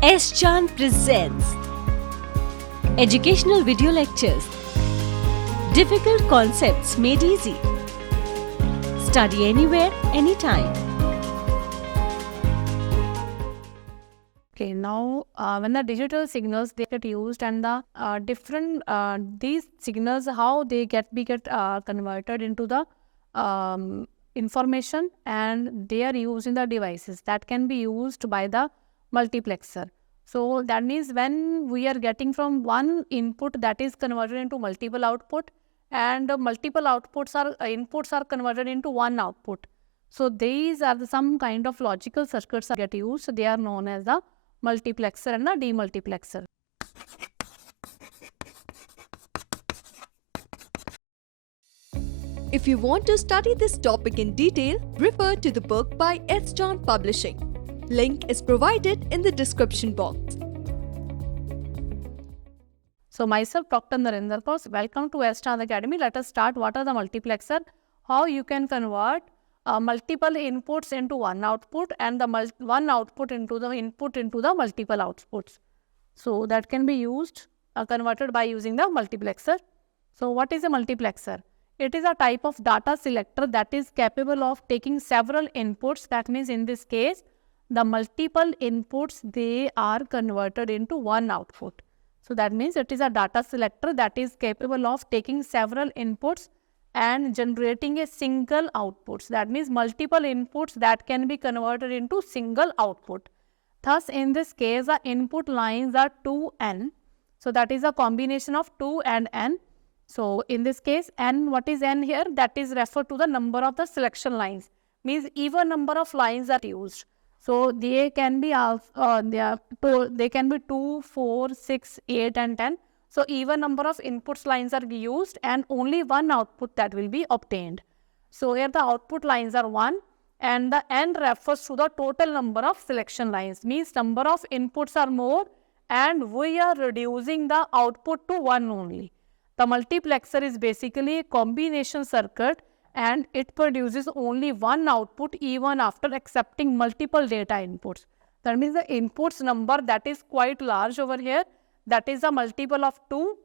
S-Chan presents Educational Video Lectures. Difficult concepts made easy. Study anywhere, anytime. Okay, now when the digital signals they get used and the different these signals how they get converted into the information, and they are used in the devices that can be used by the multiplexer. So that means when we are getting from one input that is converted into multiple output, and multiple outputs are inputs are converted into one output. So these are some kind of logical circuits get used. So they are known as the multiplexer and the demultiplexer. If you want to study this topic in detail, refer to the book by S-Chan Publishing. Link is provided in the description box. So myself, Dr. Narendra Kaur, welcome to S-Chan Academy. Let us start. What are the multiplexer? How you can convert multiple inputs into one output, and the one output into the input into the multiple outputs. So that can be used, converted by using the multiplexer. So what is a multiplexer? It is a type of data selector that is capable of taking several inputs. That means in this case, the multiple inputs, they are converted into one output. So that means it is a data selector that is capable of taking several inputs and generating a single output. That means multiple inputs that can be converted into single output. Thus, in this case, the input lines are 2n. So that is a combination of 2 and n. So in this case, n, what is n here? That is referred to the number of the selection lines. Means even number of lines are used. So they can be they can be 2, 4, 6, 8 and 10. So even number of inputs lines are used and only one output that will be obtained. So here the output lines are 1 and the n refers to the total number of selection lines. Means number of inputs are more and we are reducing the output to 1 only. The multiplexer is basically a combination circuit and it produces only one output even after accepting multiple data inputs. That means the inputs number that is quite large over here. That is a multiple of 2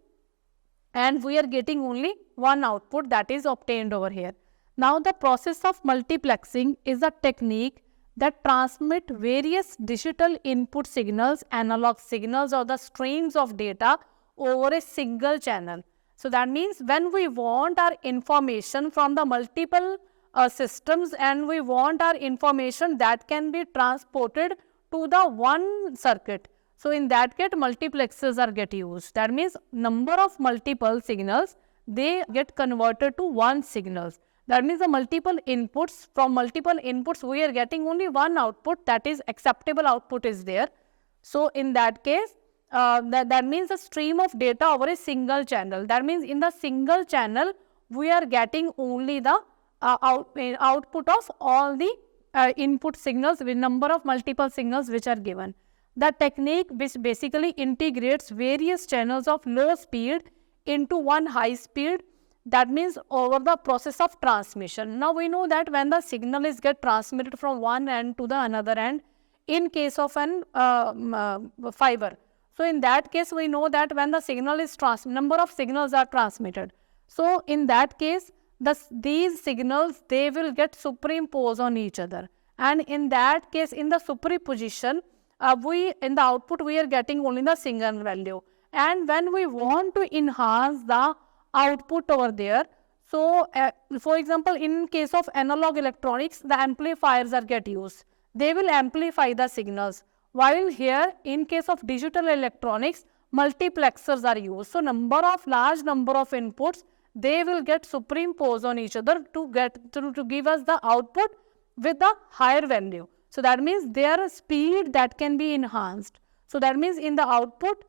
and we are getting only one output that is obtained over here. Now the process of multiplexing is a technique that transmit various digital input signals, analog signals or the streams of data over a single channel. So that means when we want our information from the multiple systems and we want our information that can be transported to the one circuit. So in that case, multiplexers are get used. That means number of multiple signals, they get converted to one signals. That means the multiple inputs, from multiple inputs, we are getting only one output, that is acceptable output is there. So in that case, that means a stream of data over a single channel. That means in the single channel, we are getting only the output of all the input signals with number of multiple signals which are given. The technique which basically integrates various channels of low speed into one high speed, that means over the process of transmission. Now we know that when the signal is get transmitted from one end to the another end, in case of an fiber. So in that case, we know that when the signal is number of signals are transmitted. So in that case, these signals, they will get superimposed on each other. And in that case, in the superposition, in the output, we are getting only the single value. And when we want to enhance the output over there, so for example, in case of analog electronics, the amplifiers are get used. They will amplify the signals. While here, in case of digital electronics, multiplexers are used. So large number of inputs, they will get superimposed on each other to give us the output with the higher value. So that means their speed that can be enhanced. So that means in the output,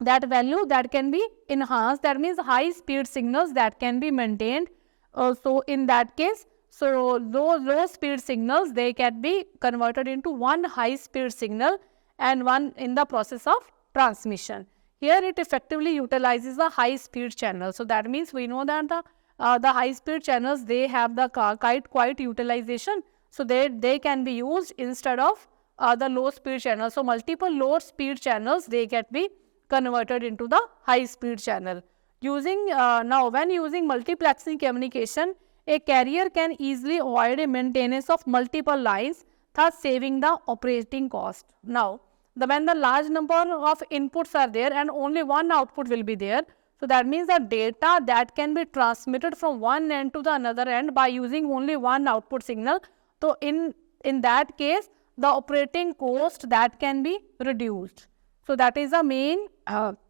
that value that can be enhanced. That means high speed signals that can be maintained. So in that case, so low speed signals, they can be converted into one high speed signal and one in the process of transmission. Here it effectively utilizes the high speed channel. So that means we know that the high speed channels, they have the quite utilization. So they can be used instead of the low speed channel. So multiple low speed channels, they get be converted into the high speed channel. Using now when using multiplexing communication, a carrier can easily avoid a maintenance of multiple lines, thus saving the operating cost. Now when the large number of inputs are there and only one output will be there, so that means the data that can be transmitted from one end to the another end by using only one output signal. So in that case, the operating cost that can be reduced. So that is the main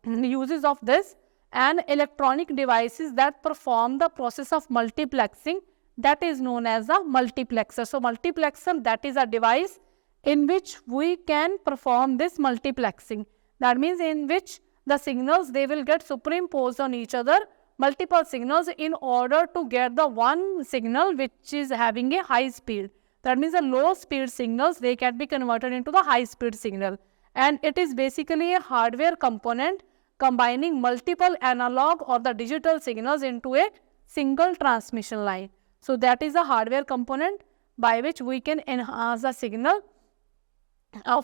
uses of this. And electronic devices that perform the process of multiplexing, that is known as the multiplexer. So multiplexer, that is a device in which we can perform this multiplexing. That means in which the signals, they will get superimposed on each other, multiple signals, in order to get the one signal which is having a high speed. That means the low speed signals, they can be converted into the high speed signal. And it is basically a hardware component combining multiple analog or the digital signals into a single transmission line. So that is a hardware component by which we can enhance the signal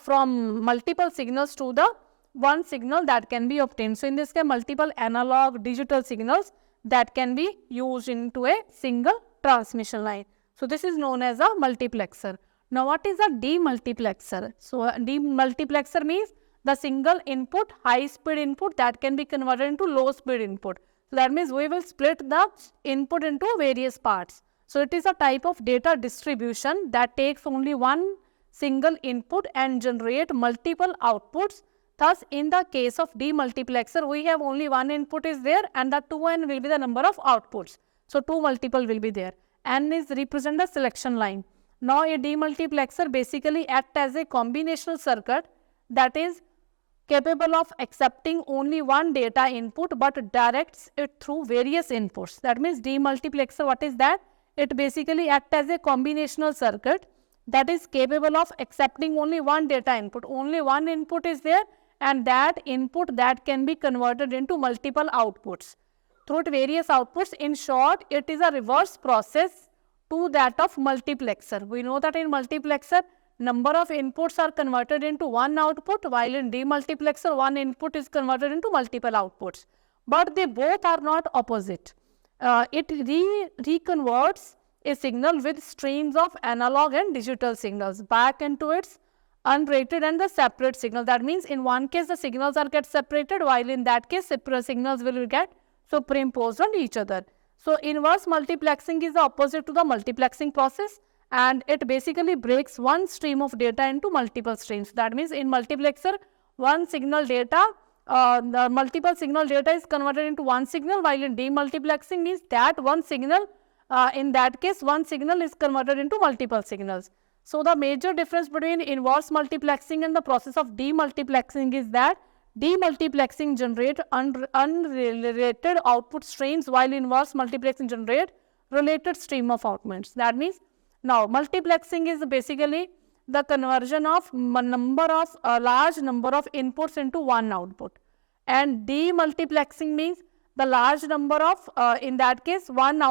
from multiple signals to the one signal that can be obtained. So in this case, multiple analog digital signals that can be used into a single transmission line. So this is known as a multiplexer. Now what is a demultiplexer? So a demultiplexer means the single input, high speed input that can be converted into low speed input. So that means we will split the input into various parts. So it is a type of data distribution that takes only one single input and generate multiple outputs. Thus, in the case of demultiplexer, we have only one input is there and the 2n will be the number of outputs. So, 2 multiple will be there. N is represent the selection line. Now, a demultiplexer basically acts as a combinational circuit that is capable of accepting only one data input but directs it through various inputs. That means demultiplexer, what is that? It basically acts as a combinational circuit that is capable of accepting only one data input. Only one input is there, and that input that can be converted into multiple outputs through various outputs. In short, it is a reverse process to that of multiplexer. We know that in multiplexer, number of inputs are converted into one output, while in demultiplexer, one input is converted into multiple outputs. But they both are not opposite. It reconverts a signal with streams of analog and digital signals back into its unrated and the separate signal. That means in one case the signals are get separated, while in that case separate signals will get superimposed on each other. So inverse multiplexing is the opposite to the multiplexing process, and it basically breaks one stream of data into multiple streams. That means in multiplexer, one signal data, the multiple signal data is converted into one signal, while in demultiplexing means that one signal, in that case one signal is converted into multiple signals. So the major difference between inverse multiplexing and the process of demultiplexing is that demultiplexing generate unrelated output streams, while inverse multiplexing generate related stream of outputs. That means now multiplexing is basically the conversion of large number of inputs into one output, and demultiplexing means the large number of in that case one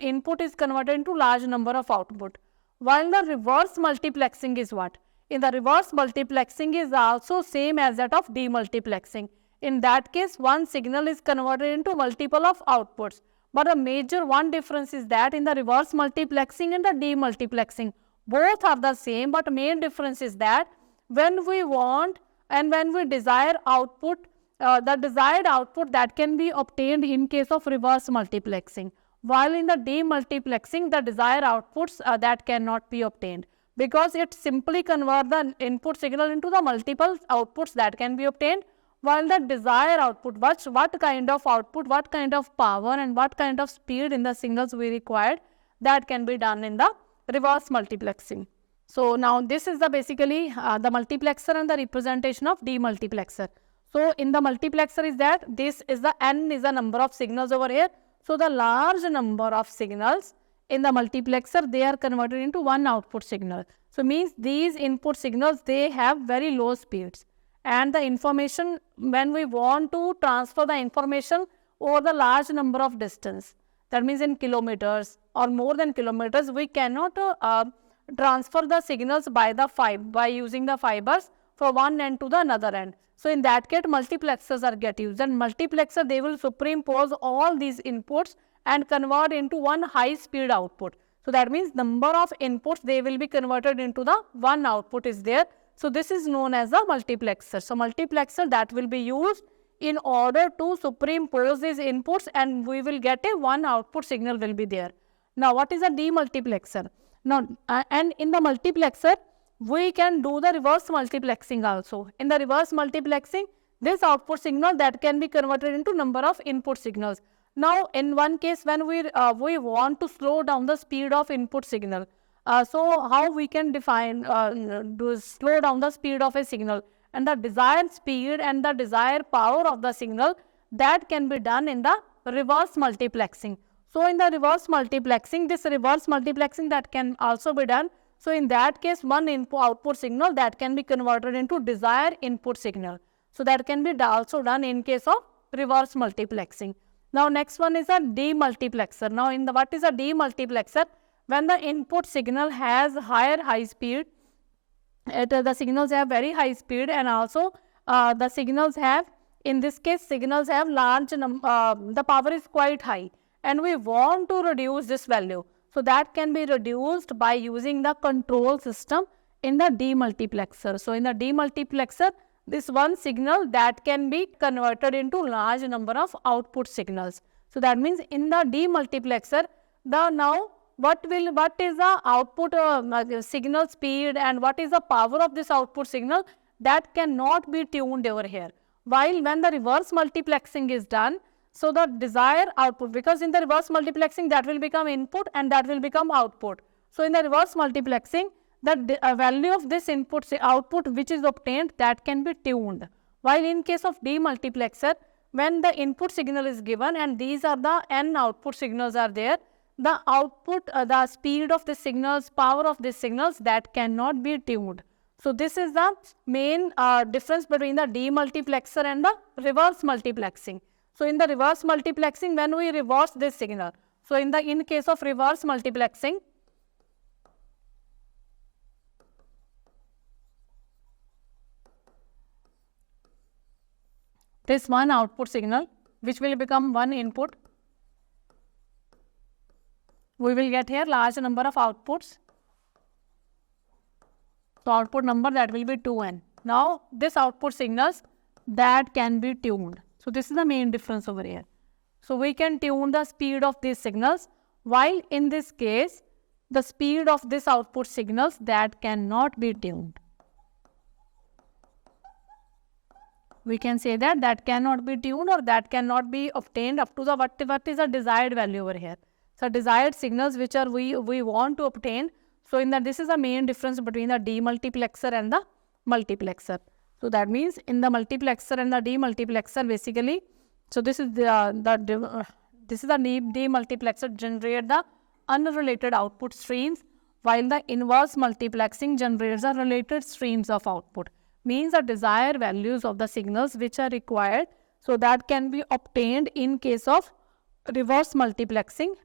input is converted into large number of output. While the reverse multiplexing is what? In the reverse multiplexing is also same as that of demultiplexing. In that case, one signal is converted into multiple of outputs. But a major one difference is that in the reverse multiplexing and the demultiplexing, both are the same, but main difference is that when we want and when we desire output, the desired output that can be obtained in case of reverse multiplexing. While in the demultiplexing, the desired outputs that cannot be obtained, because it simply converts the input signal into the multiple outputs that can be obtained, while the desired output, what kind of output, what kind of power and what kind of speed in the signals we required, that can be done in the reverse multiplexing. So now this is the basically the multiplexer and the representation of demultiplexer. So in the multiplexer is that this is the n is the number of signals over here. So the large number of signals in the multiplexer, they are converted into one output signal. So means these input signals, they have very low speeds, and the information, when we want to transfer the information over the large number of distance, that means in kilometers or more than kilometers, we cannot transfer the signals by using the fibers from one end to the another end. So in that case, multiplexers are get used. And multiplexer, they will superimpose all these inputs and convert into one high speed output. So that means number of inputs, they will be converted into the one output is there. So this is known as a multiplexer. So multiplexer that will be used in order to superimpose these inputs, and we will get a one output signal will be there. Now what is a demultiplexer? Now and in the multiplexer, we can do the reverse multiplexing also. In the reverse multiplexing, this output signal that can be converted into number of input signals. Now in one case, when we want to slow down the speed of input signal, so how we can define slow down the speed of a signal, and the desired speed and the desired power of the signal, that can be done in the reverse multiplexing. So in the reverse multiplexing, this reverse multiplexing that can also be done. So in that case, one input output signal that can be converted into desired input signal. So that can be also done in case of reverse multiplexing. Now next one is a demultiplexer. Now in the what is a demultiplexer? When the input signal has high speed, the signals have very high speed, and also the signals have, in this case, signals have large the power is quite high, and we want to reduce this value. So that can be reduced by using the control system in the demultiplexer. So in the demultiplexer, this one signal that can be converted into large number of output signals. So that means in the demultiplexer, what is the output signal speed and what is the power of this output signal, that cannot be tuned over here. While when the reverse multiplexing is done, so the desired output, because in the reverse multiplexing that will become input and that will become output. So in the reverse multiplexing, the value of this output which is obtained, that can be tuned. While in case of demultiplexer, when the input signal is given and these are the n output signals are there, the output, the speed of the signals, power of the signals, that cannot be tuned. So this is the main difference between the demultiplexer and the reverse multiplexing. So in the reverse multiplexing, when we reverse this signal, so in case of reverse multiplexing, this one output signal which will become one input, we will get here large number of outputs. So output number, that will be 2n. Now this output signals that can be tuned. So this is the main difference over here. So we can tune the speed of these signals, while in this case, the speed of this output signals, that cannot be tuned. We can say that cannot be tuned, or that cannot be obtained up to the what is the desired value over here. So desired signals which are we want to obtain. So in that, this is the main difference between the demultiplexer and the multiplexer. So that means in the multiplexer and the demultiplexer, basically, so this is the demultiplexer generate the unrelated output streams, while the inverse multiplexing generates the related streams of output. Means the desired values of the signals which are required, so that can be obtained in case of reverse multiplexing.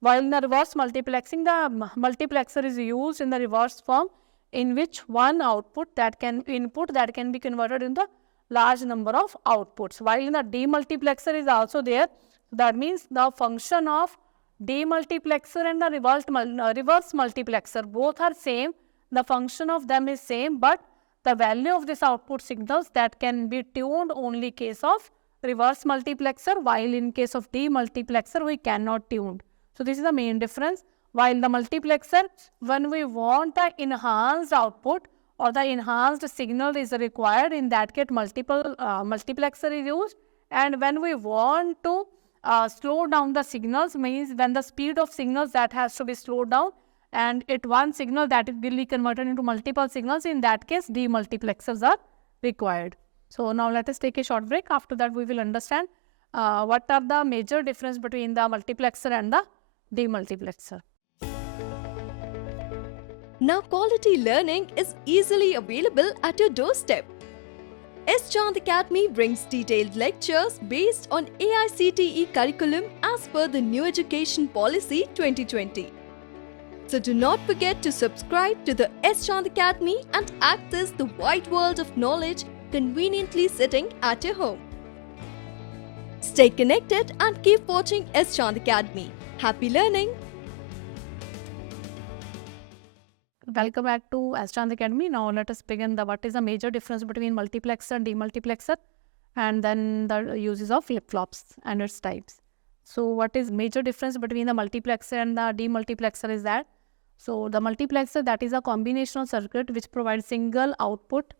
While in the reverse multiplexing, the multiplexer is used in the reverse form, in which one input that can be converted into large number of outputs. While in the demultiplexer is also there, that means the function of demultiplexer and the reverse multiplexer, both are same. The function of them is same, but the value of this output signals, that can be tuned only case of reverse multiplexer, while in case of demultiplexer we cannot tune. So this is the main difference. While the multiplexer, when we want the enhanced output or the enhanced signal is required, in that case multiplexer is used. And when we want to slow down the signals, means when the speed of signals that has to be slowed down, and one signal that will be converted into multiple signals, in that case demultiplexers are required. So now let us take a short break. After that we will understand what are the major difference between the multiplexer and the demultiplexer. Now quality learning is easily available at your doorstep. S. Chand Academy brings detailed lectures based on AICTE curriculum as per the New Education Policy 2020. So do not forget to subscribe to the S. Chand Academy and access the wide world of knowledge conveniently sitting at your home. Stay connected and keep watching S. Chand Academy. Happy learning! Welcome back to Chand Academy. Now let us begin what is the major difference between multiplexer and demultiplexer, and then the uses of flip-flops and its types. So what is major difference between the multiplexer and the demultiplexer is that, so the multiplexer, that is a combinational circuit which provides single output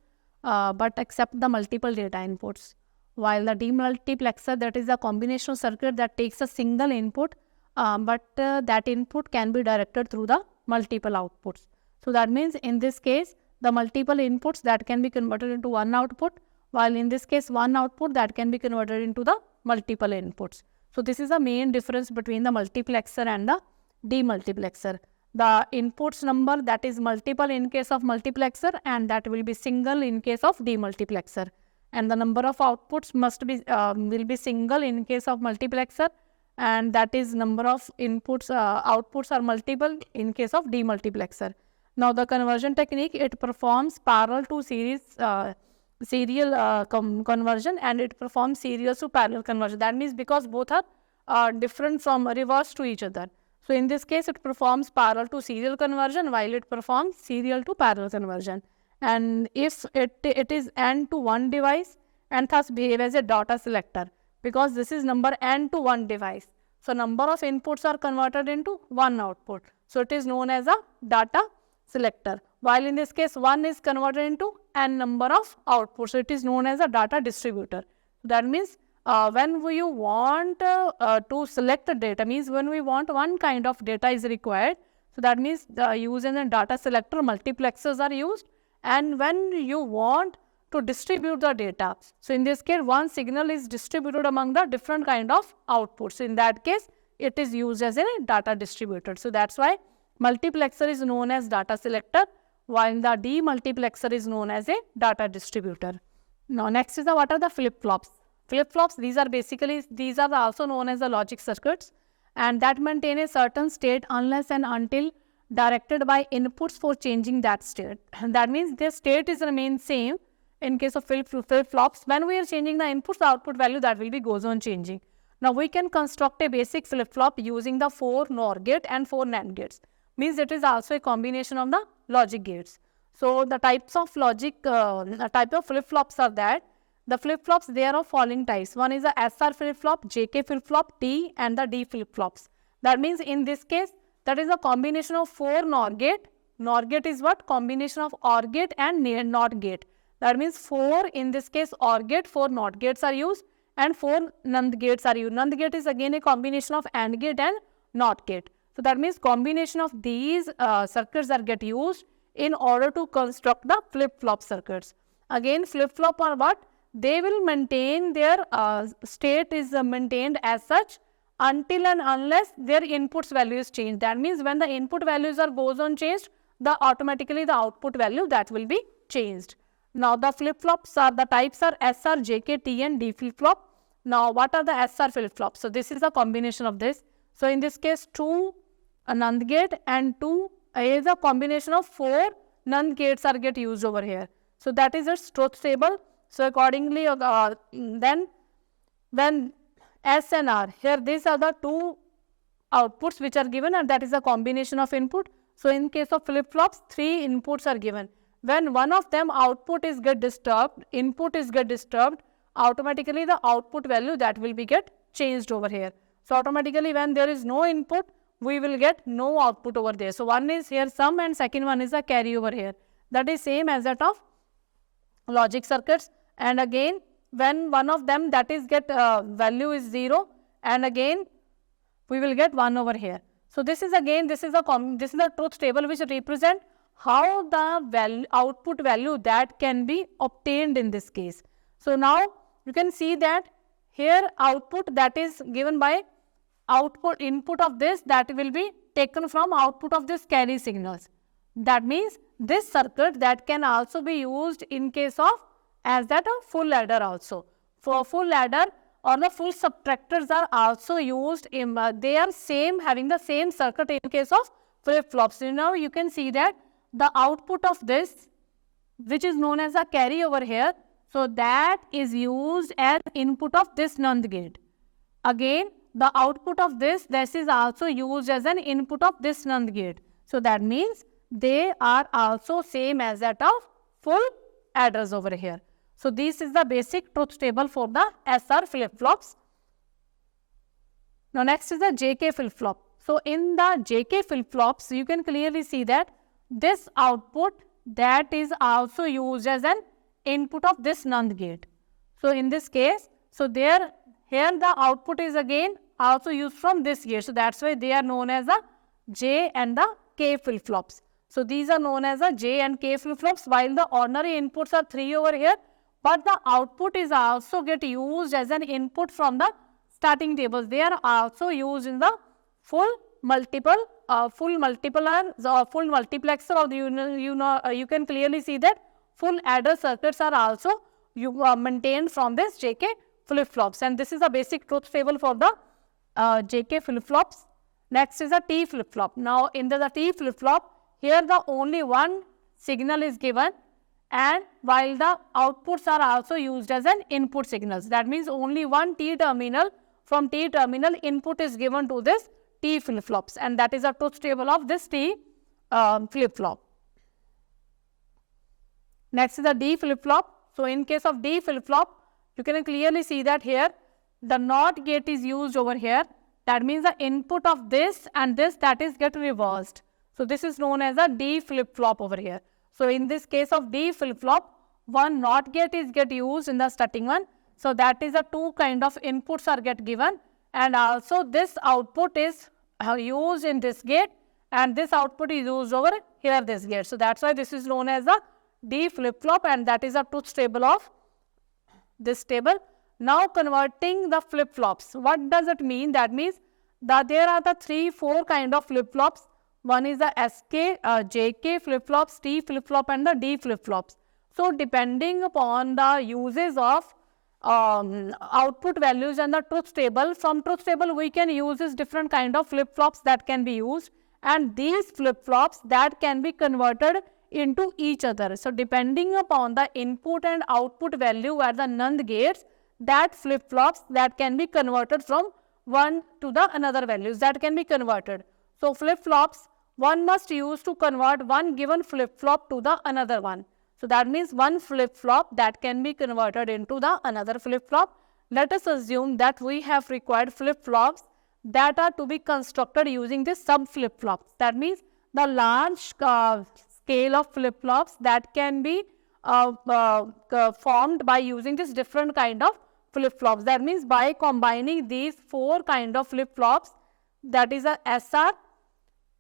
but accept the multiple data inputs, while the demultiplexer, that is a combinational circuit that takes a single input but that input can be directed through the multiple outputs. So that means in this case the multiple inputs that can be converted into one output, while in this case one output that can be converted into the multiple inputs. So this is the main difference between the multiplexer and the demultiplexer. The inputs number, that is multiple in case of multiplexer, and that will be single in case of demultiplexer. And the number of outputs will be single in case of multiplexer, and that is number of inputs outputs are multiple in case of demultiplexer. Now the conversion technique, it performs parallel to serial conversion, and it performs serial to parallel conversion. That means because both are different from reverse to each other. So in this case it performs parallel to serial conversion, while it performs serial to parallel conversion. And if it is n to 1 device, and thus behave as a data selector, because this is number n to 1 device. So number of inputs are converted into one output. So it is known as a data selector, while in this case 1 is converted into n number of outputs. So it is known as a data distributor. That means when we want to select the data, means when we want one kind of data is required, so that means the use in a data selector, multiplexers are used. And when you want to distribute the data, so in this case one signal is distributed among the different kind of outputs. In that case it is used as a data distributor. So that's why multiplexer is known as data selector, while the demultiplexer is known as a data distributor. Now next is what are the flip-flops. Flip-flops, these are also known as the logic circuits, and that maintain a certain state unless and until directed by inputs for changing that state. And that means their state is remain same in case of flip-flops. When we are changing the inputs, the output value that will be goes on changing. Now we can construct a basic flip-flop using the 4 NOR gate and 4 NAND gates. Means it is also a combination of the logic gates. So the types of type of flip-flops are that the flip-flops, they are of following types. One is a SR flip-flop, JK flip-flop, T, and the D flip-flops. That means in this case that is a combination of 4 NOR gate. NOR gate is what? Combination of OR gate and NOT gate. That means 4 in this case OR gate, 4 NOT gates are used, and 4 NAND gates are used. NAND gate is again a combination of AND gate and NOT gate. So that means combination of these circuits are get used in order to construct the flip-flop circuits. Again, flip-flop are what? They will maintain their state is maintained as such until and unless their inputs value is changed. That means when the input values are goes on changed, automatically the output value that will be changed. Now the flip-flops are, the types are SR, JK, T, and D flip-flop. Now what are the SR flip-flops? So this is a combination of this. So in this case 2 NAND gate and 2 is a combination of 4 NAND gates are get used over here. So that is its truth table. So accordingly then when S and R, here these are the 2 outputs which are given, and that is a combination of input. So in case of flip-flops 3 inputs are given. When one of them output is get disturbed, input is get disturbed, automatically the output value that will be get changed over here. So automatically when there is no input, we will get no output over there. So one is here sum, and second one is a carry over here. That is same as that of logic circuits. And again when one of them that is get value is 0, and again we will get 1 over here. So this is again, this is a truth table which represent how the output value that can be obtained in this case. So now you can see that here output that is given by input of this that will be taken from output of this carry signals. That means this circuit that can also be used in case of as that a full adder also. For full adder or the full subtractors are also used in, they are having the same circuit in case of flip-flops. So now you can see that the output of this, which is known as a carry over here, so that is used as input of this NAND gate. Again, the output of this is also used as an input of this NAND gate. So that means they are also same as that of full adders over here. So this is the basic truth table for the SR flip-flops. Now next is the JK flip-flop. So in the JK flip-flops, you can clearly see that this output that is also used as an input of this NAND gate. So in this case, so here the output is again also used from this gate. So that's why they are known as the J and the K flip-flops. So these are known as the J and K flip-flops, while the ordinary inputs are 3 over here, but the output is also get used as an input from the starting tables. They are also used in the full multiplexer of the you can clearly see that full adder circuits are also maintained from this JK flip-flops, and this is a basic truth table for the JK flip-flops. Next is a T flip-flop. Now in the T flip-flop, here the only one signal is given, and while the outputs are also used as an input signals. That means only one T terminal, from T terminal input is given to this T flip-flops, and that is a truth table of this T flip-flop. Next is the D flip-flop. So in case of D flip-flop, you can clearly see that here the NOT gate is used over here. That means the input of this and this, that is get reversed. So this is known as a D flip-flop over here. So in this case of D flip-flop, one NOT gate is get used in the starting one. So that is a two kind of inputs are get given, and also this output is used in this gate, and this output is used over here this gate. So that's why this is known as a D flip-flop, and that is a truth table of this table. Now converting the flip-flops, what does it mean? That means that there are the 4 kind of flip-flops. One is the SK, JK flip-flops, T flip-flop and the D flip-flops. So depending upon the uses of output values and the truth table, from truth table we can use this different kind of flip-flops that can be used, and these flip-flops that can be converted into each other. So depending upon the input and output value at the NAND gates, that flip-flops that can be converted from one to the another values that can be converted. So flip-flops one must use to convert one given flip-flop to the another one. So that means one flip-flop that can be converted into the another flip-flop. Let us assume that we have required flip-flops that are to be constructed using this sub flip-flops. That means the large scale of flip-flops that can be formed by using this different kind of flip-flops. That means by combining these 4 kind of flip-flops, that is a SR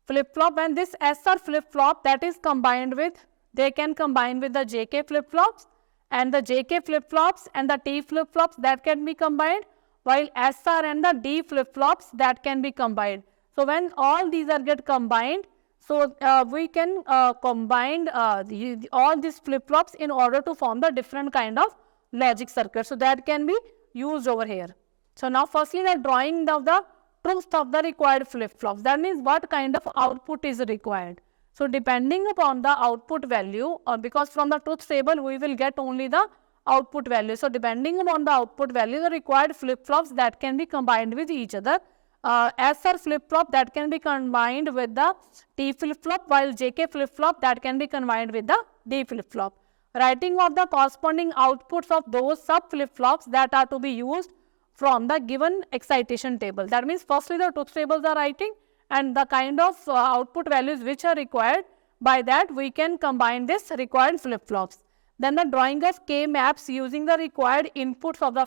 flip-flop, and this SR flip-flop that is combined with, they can combine with the JK flip-flops, and the JK flip-flops and the T flip-flops that can be combined, while SR and the D flip-flops that can be combined. So when all these are get combined, so we can combine all these flip-flops in order to form the different kind of logic circuit. So that can be used over here. So now firstly the drawing of the truth of the required flip-flops. That means what kind of output is required. So depending upon the output value, because from the truth table we will get only the output value. So depending upon the output value, the required flip-flops that can be combined with each other. SR flip-flop that can be combined with the T flip-flop, while JK flip-flop that can be combined with the D flip-flop. Writing of the corresponding outputs of those sub flip-flops that are to be used from the given excitation table. That means firstly the truth tables are writing, and the kind of output values which are required, by that we can combine this required flip-flops. Then the drawing of K maps using the required inputs of the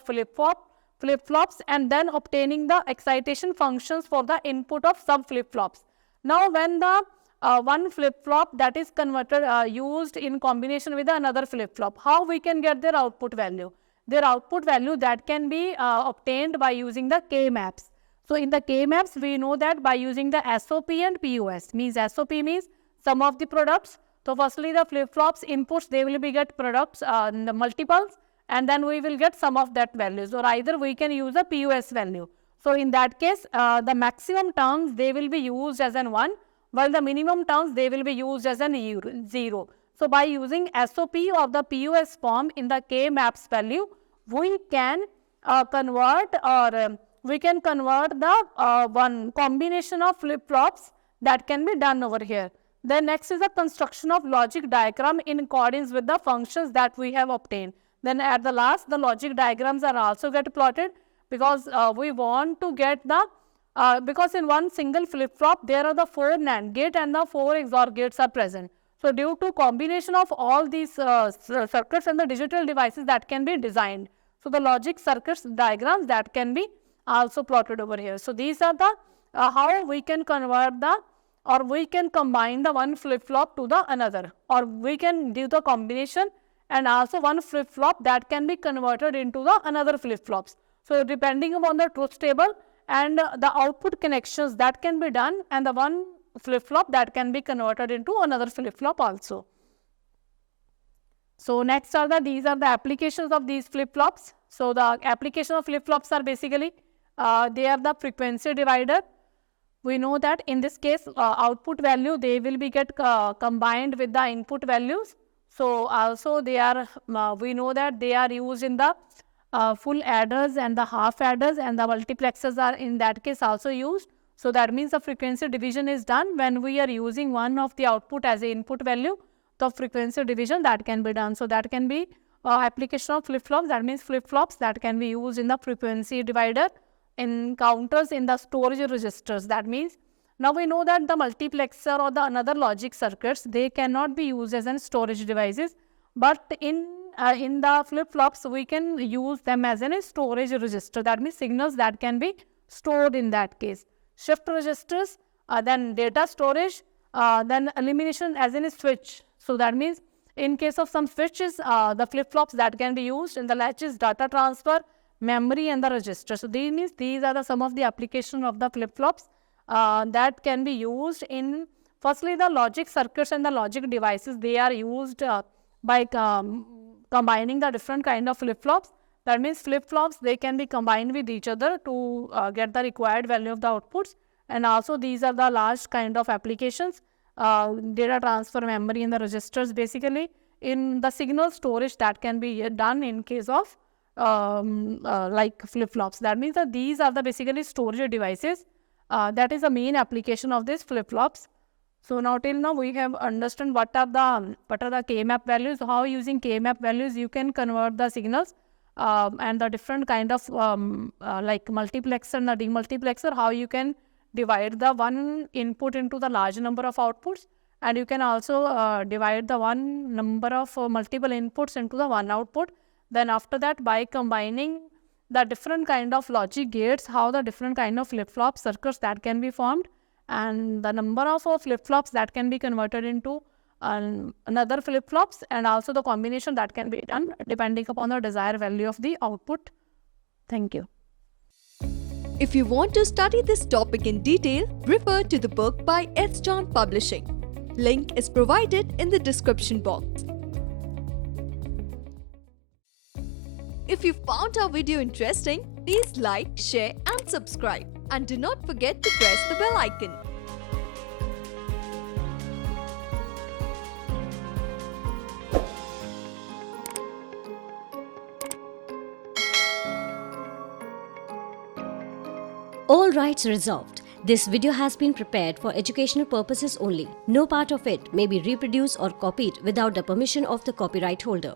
flip-flops, and then obtaining the excitation functions for the input of sub flip-flops. Now when the one flip-flop that is converted used in combination with another flip-flop, how we can get their output value? Their output value that can be obtained by using the K maps. So in the K maps we know that by using the SOP and POS. Means SOP means sum of the products. So firstly the flip-flops inputs, they will be get products the multiples, and then we will get sum of that values, or either we can use a POS value. So in that case the maximum terms they will be used as an 1, while the minimum terms, they will be used as an 0. So by using SOP of the POS form in the K maps value, we can convert the one combination of flip-flops that can be done over here. Then next is the construction of logic diagram in accordance with the functions that we have obtained. Then at the last, the logic diagrams are also get plotted, because we want to get the because in one single flip-flop there are the 4 NAND gate and the 4 XOR gates are present. So due to combination of all these circuits and the digital devices that can be designed, so the logic circuits diagrams that can be also plotted over here. So these are the how we can convert the, or we can combine the one flip-flop to the another, or we can do the combination and also one flip-flop that can be converted into the another flip-flops. So depending upon the truth table and the output connections that can be done, and the one flip-flop that can be converted into another flip-flop also. So next are these are the applications of these flip-flops. So the application of flip-flops are basically they are the frequency divider. We know that in this case output value, they will be get combined with the input values. So also they are we know that they are used in the full adders and the half adders, and the multiplexers are in that case also used. So that means the frequency division is done when we are using one of the output as a input value. The frequency division that can be done. So that can be application of flip-flops. That means flip-flops that can be used in the frequency divider, in counters, in the storage registers. That means now we know that the multiplexer or the another logic circuits, they cannot be used as an storage devices, but in the flip-flops we can use them as a storage register. That means signals that can be stored in that case. Shift registers, then data storage, then elimination as in a switch. So that means in case of some switches, the flip-flops that can be used in the latches, data transfer, memory and the register. So these are some of the application of the flip-flops that can be used in, firstly, the logic circuits and the logic devices. They are used by combining the different kind of flip-flops. That means flip-flops, they can be combined with each other to get the required value of the outputs. And also these are the large kind of applications, data transfer, memory and the registers, basically in the signal storage that can be done in case of like flip-flops. That means that these are the basically storage devices. That is the main application of these flip-flops. So now till now we have understood what are the K-map values, how using K-map values you can convert the signals, and the different kind of like multiplexer and the demultiplexer, how you can divide the one input into the large number of outputs, and you can also divide the one number of multiple inputs into the one output. Then after that, by combining the different kind of logic gates, how the different kind of flip-flop circuits that can be formed, and the number of flip-flops that can be converted into another flip-flops, and also the combination that can be done depending upon the desired value of the output. Thank you. If you want to study this topic in detail, refer to the book by S. John Publishing. Link is provided in the description box. If you found our video interesting, please like, share and subscribe. And do not forget to press the bell icon. All rights reserved. This video has been prepared for educational purposes only. No part of it may be reproduced or copied without the permission of the copyright holder.